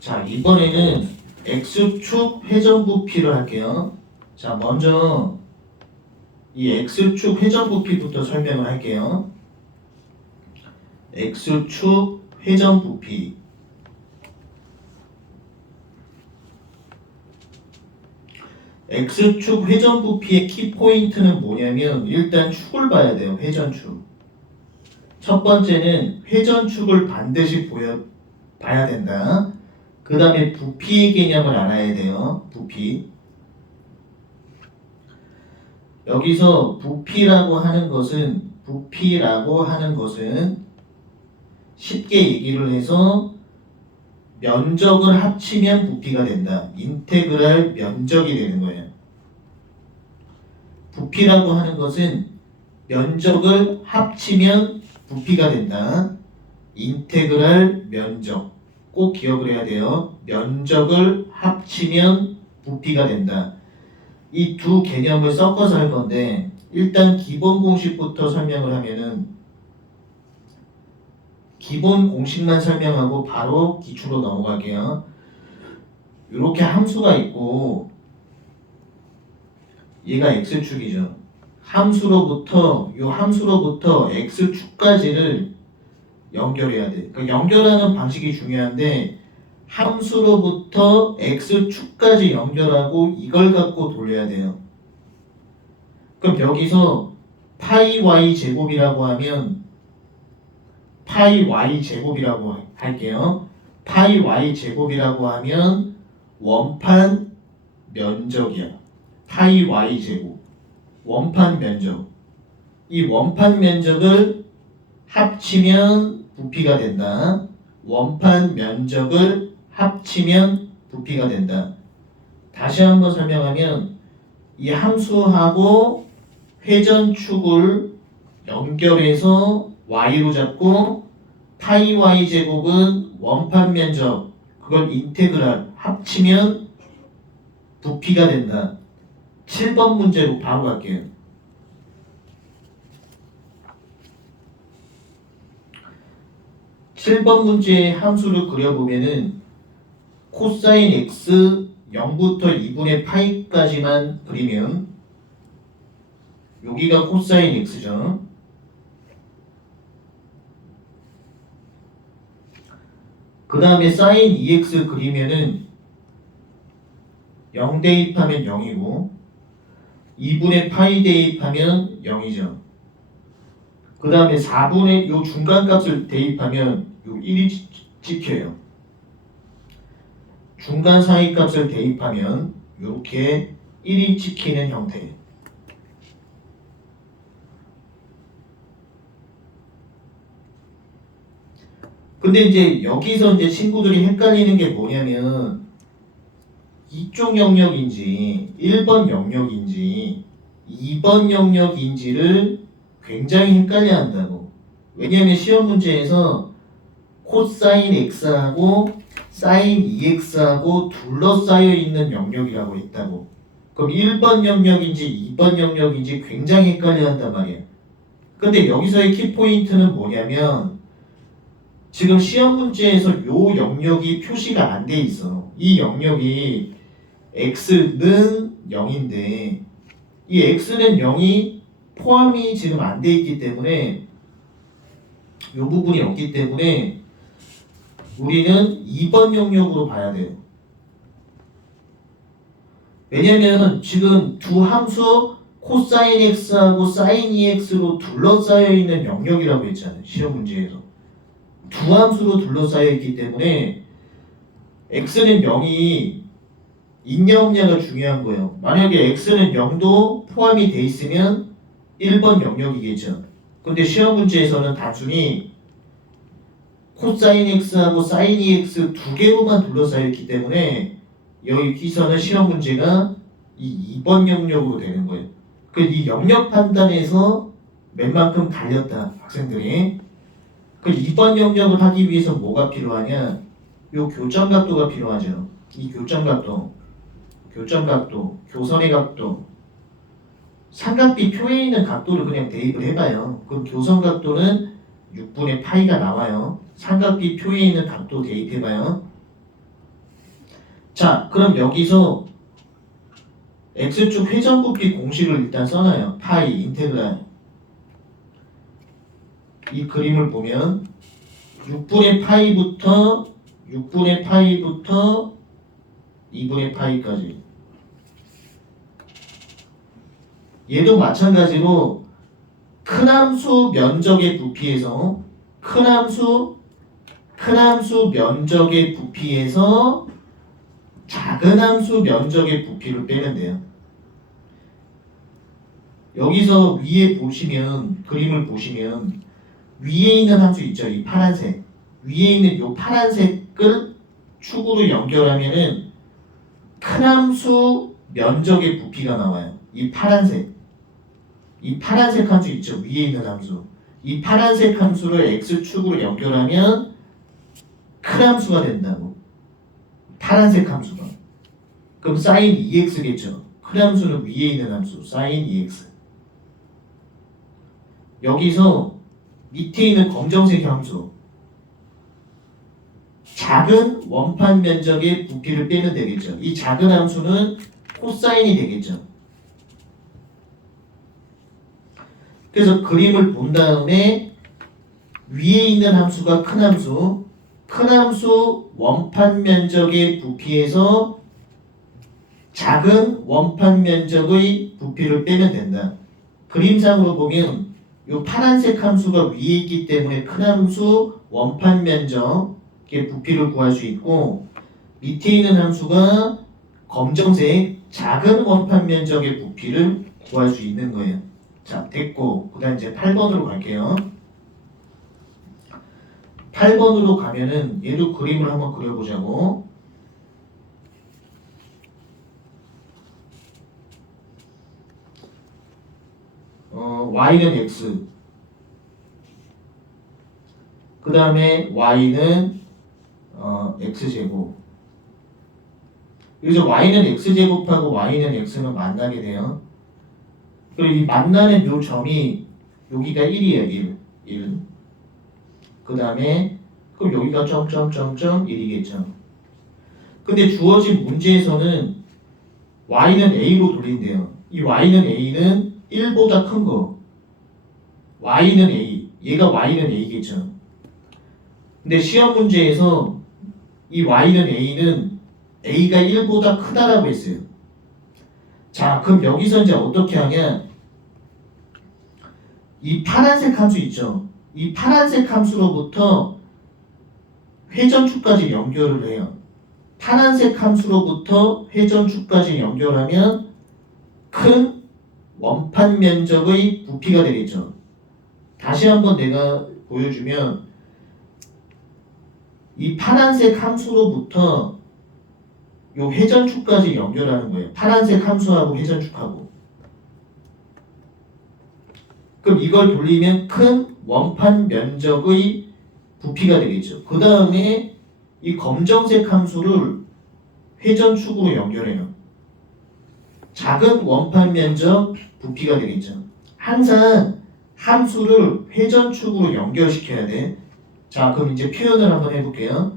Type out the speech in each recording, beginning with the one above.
자, 이번에는 X축 회전부피를 할게요. 자, 먼저 이 X축 회전부피부터 설명을 할게요. X축 회전부피. X축 회전부피의 키포인트는 뭐냐면 일단 축을 봐야 돼요. 회전축. 첫 번째는 회전축을 반드시 봐야 된다. 그 다음에 부피의 개념을 알아야 돼요. 부피. 여기서 부피라고 하는 것은 쉽게 얘기를 해서 면적을 합치면 부피가 된다. 인테그랄 면적이 되는 거예요. 부피라고 하는 것은 면적을 합치면 부피가 된다. 인테그랄 면적. 꼭 기억을 해야 돼요. 면적을 합치면 부피가 된다. 이 두 개념을 섞어서 할 건데 일단 기본 공식부터 설명을 하면은 기본 공식만 설명하고 바로 기초로 넘어갈게요. 이렇게 함수가 있고 얘가 x축이죠. 함수로부터 x축까지를 연결해야 돼. 그러니까 연결하는 방식이 중요한데 함수로부터 x축까지 연결하고 이걸 갖고 돌려야 돼요. 그럼 여기서 파이 y 제곱이라고 하면 파이 y 제곱이라고 할게요. 파이 y 제곱이라고 하면 원판 면적이야. 파이 y 제곱. 원판 면적. 이 원판 면적을 합치면 부피가 된다. 원판 면적을 합치면 부피가 된다. 다시 한번 설명하면 이 함수하고 회전축을 연결해서 y로 잡고 파이 y 제곱은 원판 면적 그걸 인테그랄 합치면 부피가 된다. 7번 문제로 바로 갈게요. (7번) 문제의 함수를 그려보면은 코사인 x 0부터 2분의 파이까지만 그리면 여기가 코사인 x죠. 그 다음에 사인 2x 그리면은 0 대입하면 0이고 2분의 파이 대입하면 0이죠. 그 다음에 4분의 요 중간값을 대입하면 요 1이 찍혀요. 중간 사이값을 대입하면 이렇게 1이 찍히는 형태예요. 근데 이제 여기서 이제 친구들이 헷갈리는 게 뭐냐면 이쪽 영역인지 1번 영역인지 2번 영역인지를 굉장히 헷갈려 한다고. 왜냐하면 시험 문제에서 코사인 x하고 사인 2x하고 둘러싸여 있는 영역이라고 했다고. 그럼 1번 영역인지 2번 영역인지 굉장히 헷갈려 한단 말이야. 근데 여기서의 키포인트는 뭐냐면 지금 시험 문제에서 요 영역이 표시가 안 돼 있어. 이 영역이 x는 0인데 이 x는 0이 포함이 지금 안 돼 있기 때문에 이 부분이 없기 때문에 우리는 2번 영역으로 봐야 돼요. 왜냐면 지금 두 함수 코사인 x하고 사인 2x로 둘러싸여 있는 영역이라고 했잖아요. 시험 문제에서. 두 함수로 둘러싸여 있기 때문에 x는 0이 있냐 없냐가 중요한 거예요. 만약에 x는 0도 포함이 돼 있으면 1번 영역이겠죠. 근데 시험 문제에서는 단순히 코사인 x하고 사인 2x 두 개로만 둘러싸여 있기 때문에 여기서는 시험 문제가 이 2번 영역으로 되는 거예요. 그래서 이 영역 판단에서 몇 만큼 달렸다 학생들이. 그 2번 영역을 하기 위해서 뭐가 필요하냐? 요 교점각도가 필요하죠. 이 교점각도, 교선의 각도, 삼각비 표에 있는 각도를 그냥 대입을 해봐요. 그럼 교선각도는 6분의 파이가 나와요. 삼각비 표에 있는 각도 대입해봐요. 자, 그럼 여기서 x축 회전부피 공식을 일단 써놔요. 파이, 인테그랄. 이 그림을 보면 6분의 파이부터 2분의 파이까지. 얘도 마찬가지로 큰 함수 면적의 부피에서 큰 함수 면적의 부피에서 작은 함수 면적의 부피를 빼면 돼요. 여기서 위에 보시면 그림을 보시면 위에 있는 함수 있죠. 이 파란색 위에 있는 이 파란색을 축으로 연결하면은 큰 함수 면적의 부피가 나와요. 이 파란색 함수 있죠. 위에 있는 함수. 이 파란색 함수를 x축으로 연결하면 큰 함수가 된다고. 파란색 함수가. 그럼 sin 2x겠죠. 큰 함수는 위에 있는 함수 sin 2x. 여기서 밑에 있는 검정색 함수 작은 원판 면적의 부피를 빼면 되겠죠. 이 작은 함수는 코사인이 되겠죠. 그래서 그림을 본 다음에 위에 있는 함수가 큰 함수 원판 면적의 부피에서 작은 원판 면적의 부피를 빼면 된다. 그림상으로 보면 이 파란색 함수가 위에 있기 때문에 큰 함수 원판 면적의 부피를 구할 수 있고 밑에 있는 함수가 검정색 작은 원판 면적의 부피를 구할 수 있는 거예요. 자, 됐고 그 다음 이제 8번으로 갈게요. 8번으로 가면은 얘도 그림을 한번 그려보자고. y는 x 그 다음에 y는 x제곱. 여기서 y는 x제곱하고 y는 x는 만나게 돼요. 그리고 이 만나는 요 점이 여기가 1이에요. 1. 그 다음에 그럼 여기가 점점점점 1이겠죠. 근데 주어진 문제에서는 y는 a로 돌린대요. 이 y는 a는 1보다 큰 거. y는 a. 얘가 y는 a겠죠. 근데 시험 문제에서 이 y는 a는 a가 1보다 크다라고 했어요. 자, 그럼 여기서 이제 어떻게 하냐? 이 파란색 함수 있죠. 이 파란색 함수로부터 회전축까지 연결을 해요. 파란색 함수로부터 회전축까지 연결하면 큰 원판 면적의 부피가 되겠죠. 다시 한번 내가 보여주면 이 파란색 함수로부터 요 회전축까지 연결하는 거예요. 파란색 함수하고 회전축하고. 그럼 이걸 돌리면 큰 원판 면적의 부피가 되겠죠. 그 다음에 이 검정색 함수를 회전축으로 연결해요. 작은 원판 면적 부피가 되겠죠. 항상 함수를 회전축으로 연결시켜야 돼. 자, 그럼 이제 표현을 한번 해볼게요.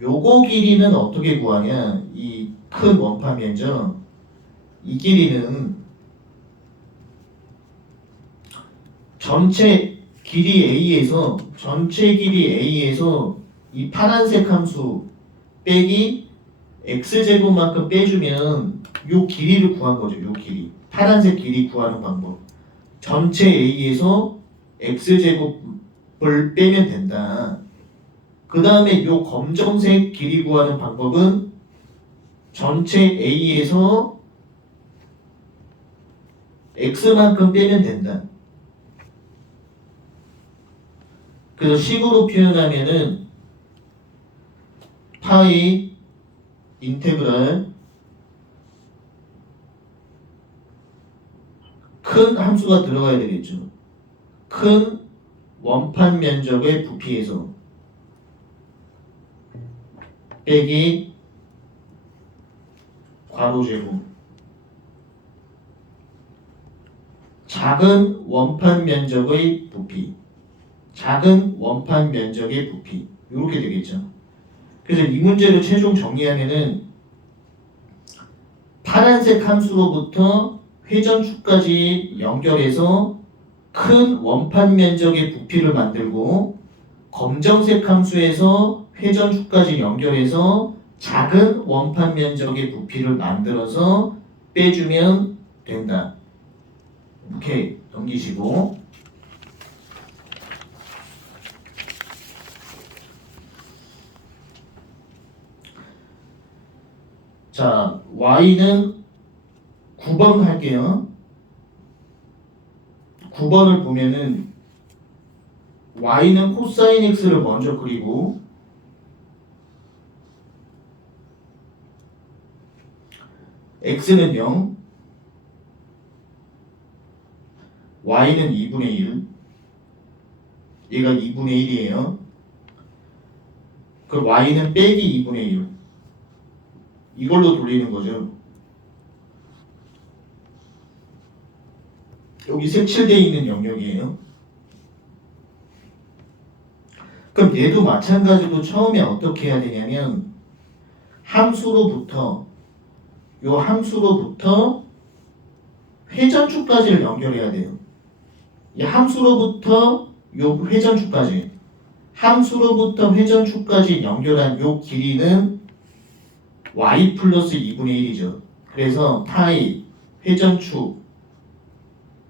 요거 길이는 어떻게 구하냐? 이 큰 원판 면적 이 길이는 전체 길이 A에서 이 파란색 함수 빼기 x제곱만큼 빼주면 요 길이를 구한 거죠. 요 길이. 파란색 길이 구하는 방법. 전체 A에서 x제곱을 빼면 된다. 그 다음에 요 검정색 길이 구하는 방법은 전체 A에서 x만큼 빼면 된다. 그래서 식으로 표현하면은 파이 인테그랄 큰 함수가 들어가야 되겠죠. 큰 원판 면적의 부피에서 빼기 괄호제곱 작은 원판 면적의 부피. 작은 원판 면적의 부피 이렇게 되겠죠. 그래서 이 문제를 최종 정리하면은 파란색 함수로부터 회전축까지 연결해서 큰 원판 면적의 부피를 만들고 검정색 함수에서 회전축까지 연결해서 작은 원판 면적의 부피를 만들어서 빼주면 된다. 오케이, 넘기시고. 자, y는 9번 할게요. 9번을 보면은 y는 코사인 x를 먼저 그리고 x는 0, y는 2분의 1, 얘가 2분의 1이에요. 그럼 y는 빼기 2분의 1 이걸로 돌리는 거죠. 여기 색칠되어 있는 영역이에요. 그럼 얘도 마찬가지로 처음에 어떻게 해야 되냐면 함수로부터 회전축까지를 연결해야 돼요. 이 함수로부터 요 회전축까지 연결한 요 길이는 y 플러스 2분의 1이죠. 그래서 파이 회전축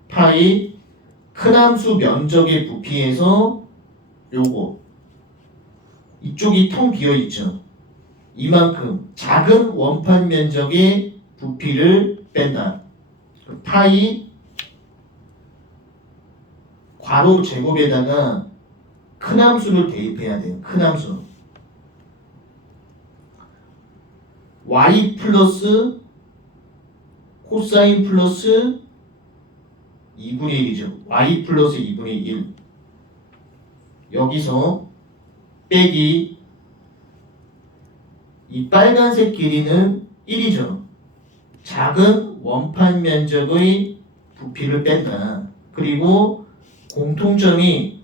파이 큰 함수 면적의 부피에서 요거 이쪽이 텅 비어 있죠. 이만큼 작은 원판 면적의 부피를 뺀다. 파이 괄호 제곱에다가 큰 함수를 대입해야 돼요. 큰 함수. y 플러스 코사인 플러스 2분의 1이죠. y 플러스 2분의 1. 여기서 빼기 이 빨간색 길이는 1이죠. 작은 원판 면적의 부피를 뺀다. 그리고 공통점이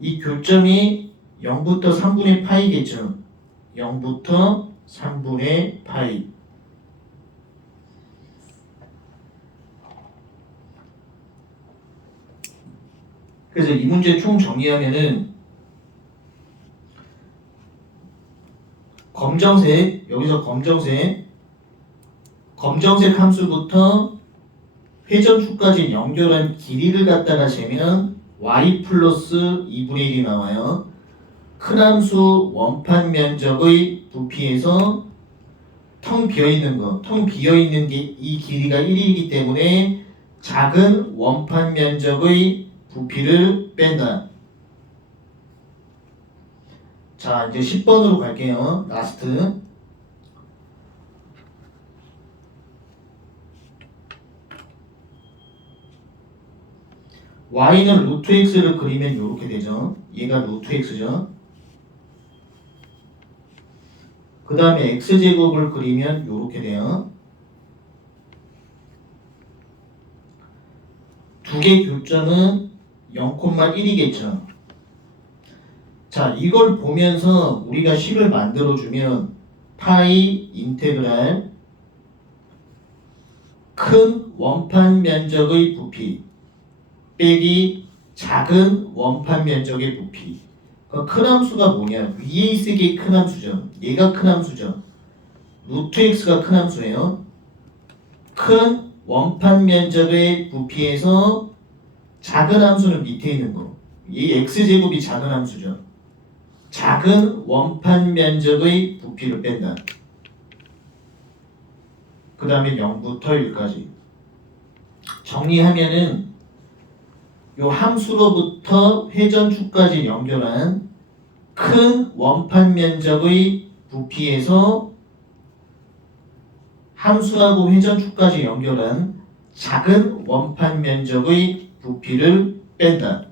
이 교점이 0부터 3분의 파이겠죠. 0부터 3분의 파이. 그래서 이 문제 총 정리하면은 검정색, 여기서 검정색 함수부터 회전축까지 연결한 길이를 갖다가 재면 y 플러스 2분의 1이 나와요. 큰 함수 원판 면적의 부피에서 텅 비어있는 게 이 길이가 1이기 때문에 작은 원판 면적의 부피를 뺀다. 자, 이제 10번으로 갈게요. 라스트. y는 루트 x를 그리면 이렇게 되죠. 얘가 루트 x죠. 그 다음에 x제곱을 그리면 이렇게 돼요. 두 개 교점은 0,1이겠죠. 자, 이걸 보면서 우리가 식을 만들어주면 파이 인테그랄 큰 원판 면적의 부피 빼기 작은 원판 면적의 부피. 큰 함수가 뭐냐? 위에 있을 게 큰 함수죠. 얘가 큰 함수죠. 루트 x가 큰 함수예요. 큰 원판 면적의 부피에서 작은 함수는 밑에 있는 거. 이 x제곱이 작은 함수죠. 작은 원판 면적의 부피를 뺀다. 그 다음에 0부터 1까지. 정리하면은 요 함수로부터 회전축까지 연결한 큰 원판 면적의 부피에서 함수하고 회전축까지 연결한 작은 원판 면적의 부피를 뺀다.